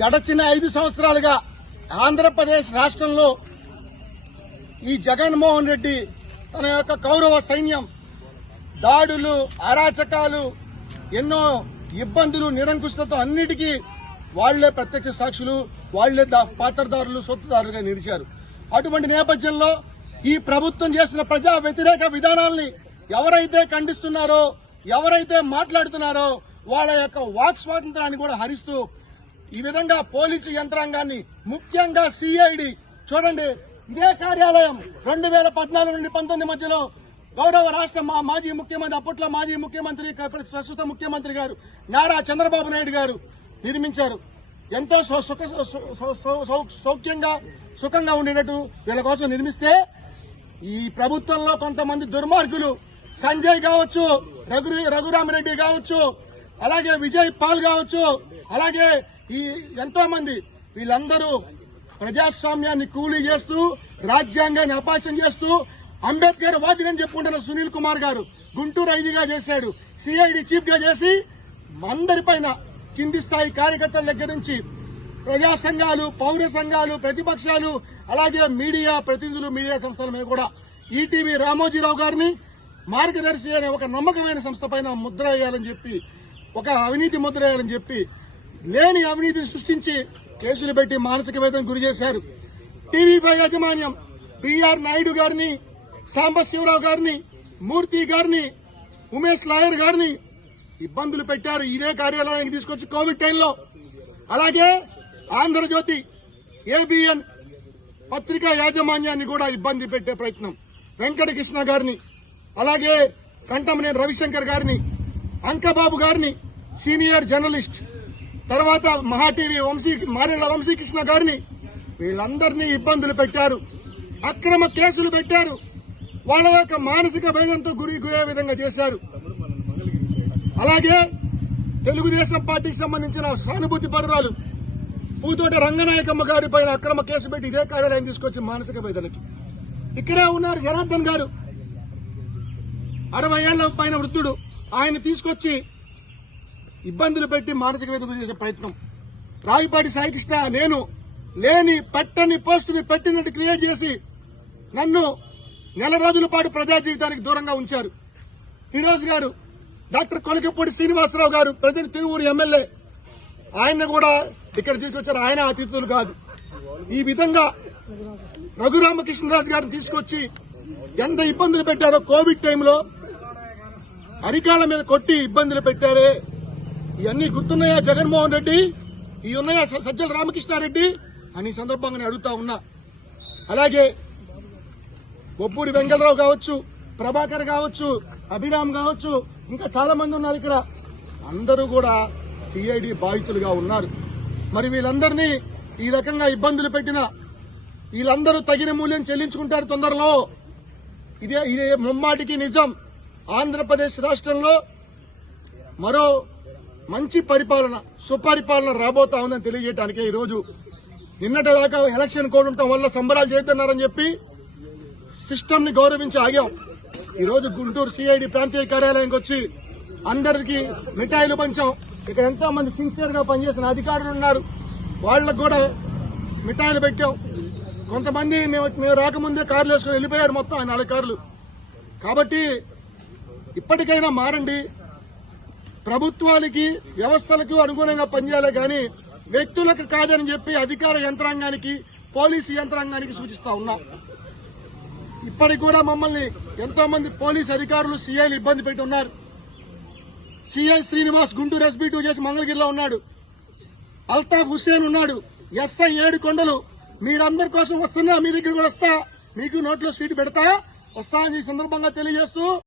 గడచిన 5 సంవత్సరాలుగా ఆంధ్రప్రదేశ్ రాష్ట్రంలో ఈ జగన్మోహన్ రెడ్డి తన యొక్క కౌరవ సైన్యం దాడులు, అరాచకాలు, ఎన్నో ఇబ్బందులు, నిరంకుశతో అన్నిటికీ వాళ్లే ప్రత్యక్ష సాక్షులు, వాళ్లే పాత్రదారులు, సొత్తుదారులుగా నిలిచారు. అటువంటి నేపథ్యంలో ఈ ప్రభుత్వం చేసిన ప్రజా వ్యతిరేక విధానాల్ని ఎవరైతే ఖండిస్తున్నారో, ఎవరైతే మాట్లాడుతున్నారో వాళ్ళ యొక్క వాక్ స్వాతంత్రాన్ని కూడా హరిస్తూ ఈ విధంగా పోలీసు యంత్రాంగాన్ని, ముఖ్యంగా సిఐడి చూడండి, ఇదే కార్యాలయం 2014 నుండి 19 మధ్యలో గౌరవ రాష్ట్ర మాజీ ముఖ్యమంత్రి, అప్పట్లో మాజీ ముఖ్యమంత్రి, ప్రస్తుత ముఖ్యమంత్రి గారు నారా చంద్రబాబు నాయుడు గారు నిర్మించారు. ఎంతో సుఖంగా ఉండేటట్టు వీళ్ళ కోసం నిర్మిస్తే ఈ ప్రభుత్వంలో కొంతమంది దుర్మార్గులు, సంజయ్ కావచ్చు, రఘురామరెడ్డి కావచ్చు, అలాగే విజయ్ పాల్ కావచ్చు, అలాగే ఈ ఎంతో మంది, వీళ్ళందరూ ప్రజాస్వామ్యాన్ని కూలీ చేస్తూ, రాజ్యాంగాన్ని అపాస్యం చేస్తూ, అంబేద్కర్ వాదిని చెప్పుకుంటున్న సునీల్ కుమార్ గారు గుంటూరు ఐజీగా చేశాడు, సిఐడి చీఫ్ గా చేసి అందరిపైన కింది స్థాయి కార్యకర్తల దగ్గర నుంచి ప్రజా సంఘాలు, పౌర సంఘాలు, ప్రతిపక్షాలు, అలాగే మీడియా ప్రతినిధులు, మీడియా సంస్థల మీద కూడా ఈటీవీ రామోజీరావు గారిని మార్గదర్శి అనే ఒక నమ్మకమైన సంస్థ పైన ముద్ర వేయాలని చెప్పి, ఒక అవినీతి ముద్ర వేయాలని చెప్పి లేని అవినీతిని సృష్టించి కేసులు పెట్టి మానసిక వేదన గురి చేశారు. టీవీ5 యాజమాన్యం బిఆర్ నాయుడు గారిని, సాంబశివరావు గారిని, మూర్తి గారిని, ఉమేష్ లాయర్ గారిని ఇబ్బందులు పెట్టారు ఇదే కార్యాలయానికి తీసుకొచ్చి కోవిడ్ టైంలో. అలాగే ఆంధ్రజ్యోతి, ఏబిఎన్ పత్రికా యాజమాన్యాన్ని కూడా ఇబ్బంది పెట్టే ప్రయత్నం, వెంకటకృష్ణ గారిని, అలాగే కంటమనేని రవిశంకర్ గారిని, అంకబాబు గారిని, సీనియర్ జర్నలిస్ట్, తర్వాత మహాటీవీ మారెళ్ల వంశీకృష్ణ గారిని, వీళ్ళందరినీ ఇబ్బందులు పెట్టారు, అక్రమ కేసులు పెట్టారు, వాళ్ళ యొక్క మానసిక వేదనతో గురయ్యే విధంగా చేశారు. అలాగే తెలుగుదేశం పార్టీకి సంబంధించిన సానుభూతి పరురాలు పూతోటి రంగనాయకమ్మ గారి పైన అక్రమ కేసు పెట్టి ఇదే కార్యాలయం తీసుకొచ్చి మానసిక వేదనకి. ఇక్కడే ఉన్నారు జనార్దన్ గారు, 60 ఏళ్ల పైన వృద్ధుడు, ఆయన తీసుకొచ్చి ఇబ్బందులు పెట్టి మానసిక వేదన చేసే ప్రయత్నం. రావిపాటి సాయికృష్ణ, నేను లేని పెట్టని పోస్టుని పెట్టినట్టు క్రియేట్ చేసి నన్ను నెల రోజుల పాటు ప్రజా జీవితానికి దూరంగా ఉంచారు. ఫిరోజ్ గారు, డాక్టర్ కొనకపూడి శ్రీనివాసరావు గారు, ప్రజెంట్ తిరువూరు ఎమ్మెల్యే, ఆయన కూడా ఇక్కడ తీసుకొచ్చారు, ఆయన అతిథులు కాదు. ఈ విధంగా రఘురామకృష్ణరాజు గారిని తీసుకొచ్చి ఎంత ఇబ్బందులు పెట్టారో, కోవిడ్ టైంలో అరికాళ్ల మీద కొట్టి ఇబ్బందులు పెట్టారే, ఇవన్నీ గుర్తున్నాయా జగన్మోహన్ రెడ్డి? ఇవి ఉన్నాయా సజ్జల రామకృష్ణారెడ్డి అని సందర్భంగా అడుగుతా ఉన్నా. అలాగే బొప్పూడి వెంకటరావు కావచ్చు, ప్రభాకర్ కావచ్చు, అభిరామ్ కావచ్చు, ఇంకా చాలా మంది ఉన్నారు ఇక్కడ, అందరూ కూడా సిఐడి బాధితులుగా ఉన్నారు. మరి వీళ్ళందరినీ ఈ రకంగా ఇబ్బందులు పెట్టిన వీళ్ళందరూ తగిన మూల్యం చెల్లించుకుంటారు తొందరలో. ఇదే ముమ్మాటికి నిజం. ఆంధ్రప్రదేశ్ రాష్ట్రంలో మరో మంచి పరిపాలన, సుపరిపాలన రాబోతా ఉందని తెలియజేయడానికే ఈరోజు నిన్నటిదాకా ఎలక్షన్ కోడ్ ఉండటం వల్ల సంబరాలు చేస్తున్నారని చెప్పి సిస్టమ్ ని గౌరవించి ఆగాం. ఈరోజు గుంటూరు సిఐడి ప్రాంతీయ కార్యాలయానికి వచ్చి అందరికి మిఠాయిలు పంచాం. ఇక్కడ ఎంతో మంది సిన్సియర్ గా పనిచేసిన అధికారులు ఉన్నారు, వాళ్లకు కూడా మిఠాయిలు పెట్టాం. కొంతమంది మేము రాకముందే కార్లు వేసుకుని వెళ్ళిపోయారు, మొత్తం 4 కార్లు. కాబట్టి ఇప్పటికైనా మారండి, ప్రభుత్వానికి, వ్యవస్థలకు అనుగుణంగా పనిచేయాలి కానీ వ్యక్తులకు కాదని చెప్పి అధికార యంత్రాంగానికి, పోలీసు యంత్రాంగానికి సూచిస్తా ఉన్నా. ఇప్పటికి కూడా మమ్మల్ని ఎంతో మంది పోలీసు అధికారులు, సీఐలు ఇబ్బంది పెట్టి ఉన్నారు. సిఐ శ్రీనివాస్ గుంటూరు SB2 చేసి మంగళగిరిలో ఉన్నాడు, అల్తాఫ్ హుస్సేన్ ఉన్నాడు, SI 7 కొండలు. మీరందరి కోసం వస్తున్నా, మీ దగ్గర కూడా వస్తా, మీకు నోట్లో స్వీట్ పెడతా, వస్తా అని ఈ సందర్భంగా తెలియజేస్తూ